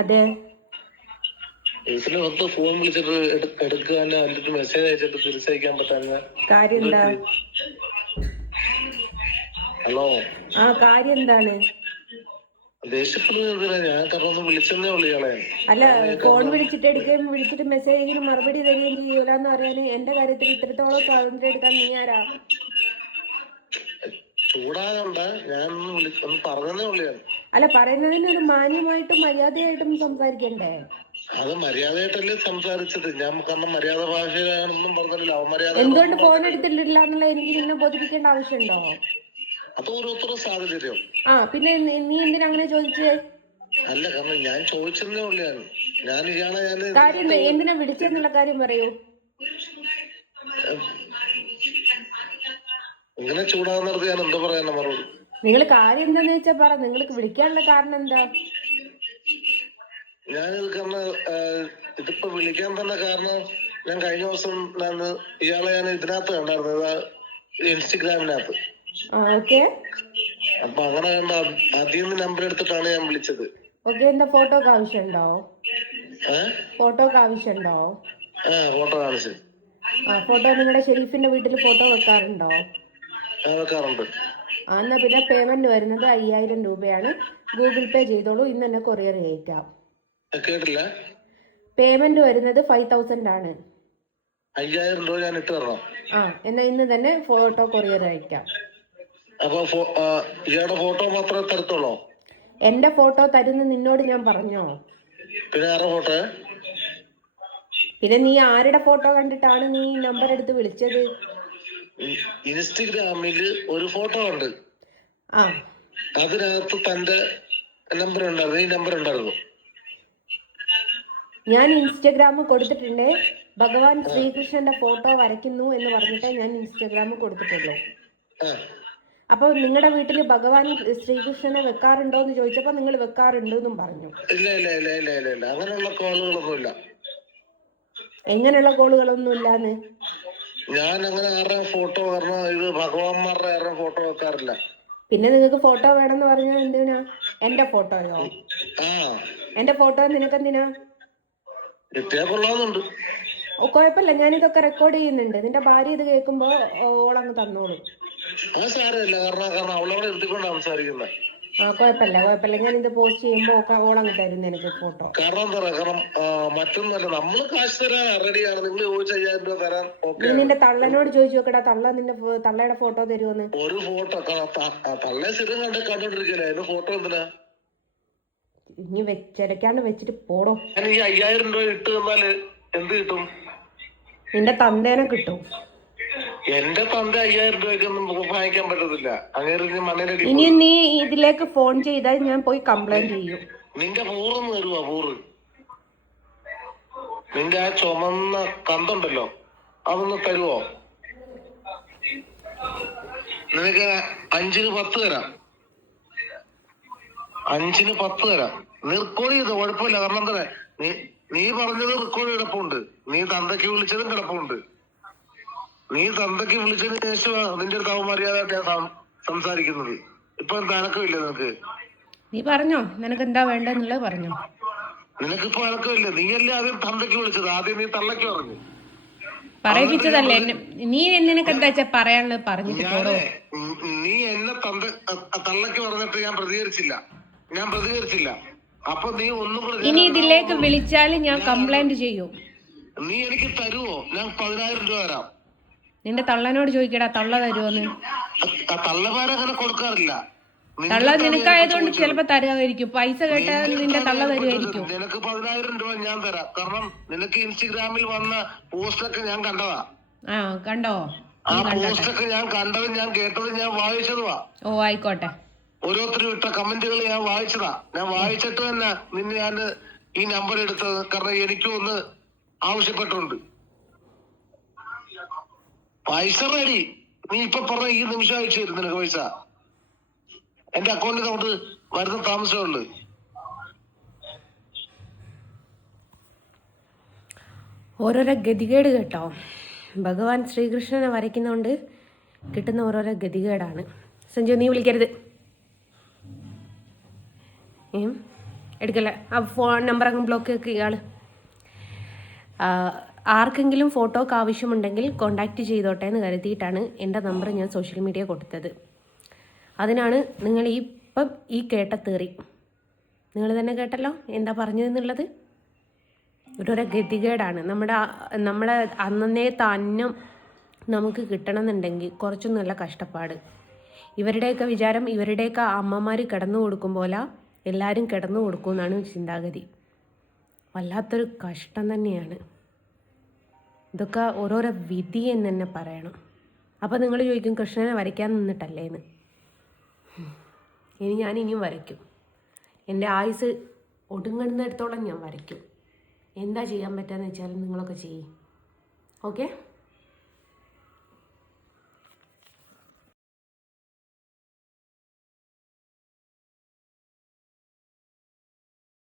അതെ. ഫോൺ വിളിച്ചിട്ട് എടുക്കാൻ മെസ്സേജ് അയച്ചിട്ട് തിരിച്ചയക്കാൻ പറ്റാൻ കാര്യം എന്താ? ഹലോ, ആ കാര്യം എന്താണ്? അല്ല, ഫോൺ വിളിച്ചിട്ട് എടുക്കുകയും വിളിച്ചിട്ട് മെസ്സേജിന് മറുപടി തരികയും ചെയ്യൂലെന്ന് പറയാൻ എന്റെ കാര്യത്തിൽ ഇത്രത്തോളം സ്വാതന്ത്ര്യം എടുക്കാൻ നീ ആരാ? അല്ല, പറയുന്നതിന് ഒരു മാന്യമായിട്ടും മര്യാദയായിട്ടും സംസാരിക്കണ്ടേ? അത് മര്യാദയായിട്ടല്ലേ സംസാരിച്ചത്. ഞാൻ കാരണം മര്യാദ ഭാഷയാണെന്നും പറഞ്ഞല്ലോ. അവമര്യാദ എന്തുകൊണ്ട് ഫോൺ എടുത്തിട്ടില്ല എന്നുള്ള എനിക്ക് നിന്നെ ബോധിപ്പിക്കേണ്ട ആവശ്യമുണ്ടോ? അത് ഓരോരുത്തരുടെ സാഹചര്യം. പിന്നെ നീ എന്തിനാ അങ്ങനെ ചോദിച്ചേ? അല്ല, കാരണം ഞാൻ ചോദിച്ചതേ ഉള്ളതാണ്. ഞാൻ ഇയാളെ കാര്യം എന്തിനാ വിളിച്ചെന്നുള്ള കാര്യം പറയൂ. ഇങ്ങനെ ചൂടാകുന്നത് ഞാൻ എന്താ പറയാൻ മറുപടി? നിങ്ങൾ കാര്യം എന്താന്ന് വെച്ചാ പറ. നിങ്ങൾക്ക് വിളിക്കാനുള്ള കാരണം എന്താ? ഞാനിത് കാരണം ഇതിപ്പോ വിളിക്കാൻ തന്നെ കാരണം ഞാൻ കഴിഞ്ഞ ദിവസം ഇയാളെ ഞാൻ ഇതിനകത്ത് കണ്ടായിരുന്നത്, ഇൻസ്റ്റഗ്രാമിനകത്ത്. അപ്പൊ അങ്ങനെ ആദ്യം നമ്പർ എടുത്തിട്ടാണ് ഞാൻ വിളിച്ചത്. എന്താ ഫോട്ടോക്ക് ആവശ്യമുണ്ടോ? ഫോട്ടോക്ക് ആവശ്യമുണ്ടോ? ഫോട്ടോ കാണിച്ചു. ഫോട്ടോ നിങ്ങളുടെ ഷെരീഫിന്റെ വീട്ടിൽ ഫോട്ടോ വെക്കാറുണ്ടോ? വെക്കാറുണ്ട്. എന്നാ പിന്നെ പേയ്മെന്റ് വരുന്നത് 5000 രൂപയാണ്. ഗൂഗിൾ പേ ചെയ്തോളൂ. ഇന്ന് തന്നെ കൊറിയർ അയക്കാം. കേട്ടില്ല. പേയ്മെന്റ് വരുന്നത് 5000 ആണ്. 5000 രൂപ ഞാൻ ഇട്ട് തരണം. എന്നാ ഇന്ന് തന്നെ ഫോട്ടോ കൊറിയർ അയക്കാം. അപ്പൊ ഇയാളുടെ ഫോട്ടോ മാത്രമേ തരത്തുള്ളൂ? എന്റെ ഫോട്ടോ തരുന്ന നിന്നോട് ഞാൻ പറഞ്ഞോ? പിന്നെ ആരുടെ ഫോട്ടോ? പിന്നെ നീ ആരുടെ ഫോട്ടോ കണ്ടിട്ടാണ് നീ നമ്പർ എടുത്ത് വിളിച്ചത്? ഇൻസ്റ്റഗ്രാമില് ഒരു ഫോട്ടോ ഉണ്ട്. അതിനകത്ത് തന്റെ നമ്പർ ഉണ്ടായിരുന്നു. ഈ നമ്പർ ഉണ്ടായിരുന്നു. ഞാൻ ഇൻസ്റ്റഗ്രാമിൽ കൊടുത്തിട്ടുണ്ട്. ഭഗവാൻ ശ്രീകൃഷ്ണന്റെ ഫോട്ടോ വരയ്ക്കുന്നു എന്ന് പറഞ്ഞിട്ടേ ഞാൻ ഇൻസ്റ്റഗ്രാമിൽ കൊടുത്തിട്ടുള്ളൂ. അപ്പൊ നിങ്ങളുടെ വീട്ടില് ഭഗവാൻ ശ്രീകൃഷ്ണനെ വെക്കാറുണ്ടോ എന്ന് ചോദിച്ചപ്പോ നിങ്ങൾ വെക്കാറുണ്ട് എന്നും പറഞ്ഞു. ഇല്ല ഇല്ല ഇല്ല ഇല്ല ഇല്ല ഇല്ല, അങ്ങനെയുള്ള കോളുകളൊന്നുമില്ല. എങ്ങനെയുള്ള കോളുകളൊന്നും ഇല്ലാന്ന്? ഞാൻ അങ്ങനെ ആരുടെ ഫോട്ടോ ഇത് ഭഗവാന്മാരുടെ ആരുടെ ഫോട്ടോ വെക്കാറില്ല. പിന്നെ നിങ്ങൾക്ക് ഫോട്ടോ വേണമെന്ന് പറഞ്ഞാൽ എന്തിനാ? എന്റെ ഫോട്ടോയോ? എന്റെ ഫോട്ടോ നിനക്കെന്തിനാ? കുഴപ്പമില്ല, ഞാനിതൊക്കെ റെക്കോർഡ് ചെയ്യുന്നുണ്ട്. നിന്റെ ഭാര്യ ഇത് കേൾക്കുമ്പോ ഓളങ്ങ് തന്നോളൂ. കുഴപ്പമില്ല, ഞാനിത് പോസ്റ്റ് ചെയ്യുമ്പോ ഓളങ്ങ് തരുന്ന എനിക്ക് ഫോട്ടോ. നീ നിന്റെ തള്ളനോട് ചോദിച്ചു നോക്കടാ, തള്ള നിന്റെ തള്ളയുടെ ഫോട്ടോ തരുമോന്ന്. ഒരു ഫോട്ടോ ഇനി ചിരക്കാണ്ട് വെച്ചിട്ട് പോടോ. 5000 രൂപ ഇട്ട് തന്നാല് എന്ത് കിട്ടും? നിന്റെ തന്തേനെ കിട്ടും. എന്റെ തന്ത 5000 രൂപയ്ക്കൊന്നും വാങ്ങിക്കാൻ പറ്റത്തില്ല. ഇനി നീ ഇതിലേക്ക് ഫോൺ ചെയ്താൽ ഞാൻ പോയി കംപ്ലൈന്റ് ചെയ്യും. നിന്റെ പൂറൊന്ന് തരുവാ? പൂറ് നിന്റെ ആ ചുമന്ന തണ്ടുണ്ടല്ലോ, അതൊന്ന് തരുവോ? നിനക്ക് 5-ന് 10 തരാം. 5-ന് 10 തരാം. നീ റെക്കോർഡ് ചെയ്തോ, കുഴപ്പമില്ല. കാരണം എന്താ, നീ പറഞ്ഞത് റെക്കോർഡ് കിടപ്പുണ്ട്. നീ തന്തയ്ക്ക് വിളിച്ചതും കിടപ്പുണ്ട്. നീ തന്തയ്ക്ക് വിളിച്ചതിന് ശേഷം നിന്റെ അടുത്ത് അവമര്യാദയായിട്ട് ഞാൻ സംസാരിക്കുന്നത്. ഇപ്പൊ അനക്കമില്ല നിനക്ക്? നീ പറഞ്ഞോ, നിനക്ക് എന്താ വേണ്ടെന്നുള്ളത് പറഞ്ഞോ. നിനക്കിപ്പോ അനക്കമില്ല. നീയല്ലേ ആദ്യം തന്തയ്ക്ക് വിളിച്ചത്. ആദ്യം നീ തള്ളയ്ക്ക് പറഞ്ഞു. പറയിപ്പിച്ചതല്ലേ നീ. നിനക്ക് എന്താ വെച്ചാ പറയാനുള്ളത് പറഞ്ഞിട്ട് പോടോ. നീ എന്നെ തള്ളയ്ക്ക് പറഞ്ഞിട്ട് ഞാൻ പ്രതികരിച്ചില്ല. അപ്പൊ നീ ഒന്നും കൂടെ ഇനി ഇതിലേക്ക് വിളിച്ചാൽ ഞാൻ കംപ്ലൈന്റ് ചെയ്യും. നീ എനിക്ക് തരുവോ? ഞാൻ 10000 രൂപ തരാം. നിന്റെ തള്ളനോട് ചോദിക്കടാ, തള്ള തരുമോന്ന്. തള്ളമാരങ്ങനെ കൊടുക്കാറില്ല. തള്ള നിനക്കായതുകൊണ്ട് ചിലപ്പോ തരുമായിരിക്കും. പൈസ കേട്ടാൽ നിന്റെ തള്ള തരുമായിരിക്കും. നിനക്ക് 10000 രൂപ ഞാൻ തരാം. കാരണം നിനക്ക് ഇൻസ്റ്റഗ്രാമിൽ വന്ന പോസ്റ്റൊക്കെ ഞാൻ കണ്ടതാ. കണ്ടോ? ആ പോസ്റ്റൊക്കെ ഞാൻ കണ്ടതും ഞാൻ കേട്ടതും ഞാൻ വായിച്ചതുവാ. ആയിക്കോട്ടെ. ഓരോരുത്തരും ഇട്ട കമന്റുകൾ ഞാൻ വായിച്ചതാ. ഞാൻ വായിച്ചിട്ട് തന്നെ നിന്നെ ഞാൻ ഈ നമ്പർ എടുത്തത്. കാരണം എനിക്കും ഒന്ന് ആവശ്യപ്പെട്ടുണ്ട്. പൈസ റെഡി. നീ ഇപ്പൊ പറഞ്ഞ ഈ നിമിഷം അയച്ചു തരും നിനക്ക് പൈസ. എന്റെ അക്കൗണ്ടിൽ കൊണ്ട് വരുന്ന താമസമുള്ളു. ഓരോരോ ഗതികേട് കേട്ടോ. ഭഗവാൻ ശ്രീകൃഷ്ണനെ വരയ്ക്കുന്നതുകൊണ്ട് കിട്ടുന്ന ഓരോരോ ഗതികേടാണ്. സഞ്ജു, നീ വിളിക്കരുത്. എടുക്കല്ലേ, ആ ഫോൺ നമ്പർ അങ്ങ് ബ്ലോക്ക് വെക്കുക ഇയാൾ. ആർക്കെങ്കിലും ഫോട്ടോക്ക് ആവശ്യമുണ്ടെങ്കിൽ കോണ്ടാക്റ്റ് ചെയ്തോട്ടെ എന്ന് കരുതിയിട്ടാണ് എൻ്റെ നമ്പർ ഞാൻ സോഷ്യൽ മീഡിയ കൊടുത്തത്. അതിനാണ് നിങ്ങൾ ഇപ്പം ഈ കേട്ട തെറി. നിങ്ങൾ തന്നെ കേട്ടല്ലോ എന്താ പറഞ്ഞതെന്നുള്ളത്. ഓരോരോ ഗതികേടാണ്. നമ്മുടെ അന്നേത്തെ അന്നം നമുക്ക് കിട്ടണമെന്നുണ്ടെങ്കിൽ കുറച്ചും നല്ല കഷ്ടപ്പാട്. ഇവരുടെയൊക്കെ വിചാരം ഇവരുടെയൊക്കെ അമ്മമാർ കിടന്നു കൊടുക്കും പോലെ എല്ലാവരും കിടന്നു കൊടുക്കുമെന്നാണ് ചിന്താഗതി. വല്ലാത്തൊരു കഷ്ടം തന്നെയാണ്. ഇതൊക്കെ ഓരോരോ വിധി എന്ന് തന്നെ പറയണം. അപ്പോൾ നിങ്ങൾ ചോദിക്കും കൃഷ്ണനെ വരയ്ക്കാൻ നിന്നിട്ടല്ലേന്ന്. ഞാനിനിയും വരയ്ക്കും. എൻ്റെ ആയുസ് ഒടുങ്ങുന്നിടത്തോളം ഞാൻ വരയ്ക്കും. എന്താ ചെയ്യാൻ പറ്റുകയെന്ന് വെച്ചാൽ നിങ്ങളൊക്കെ ചെയ്യും. ഓക്കെ.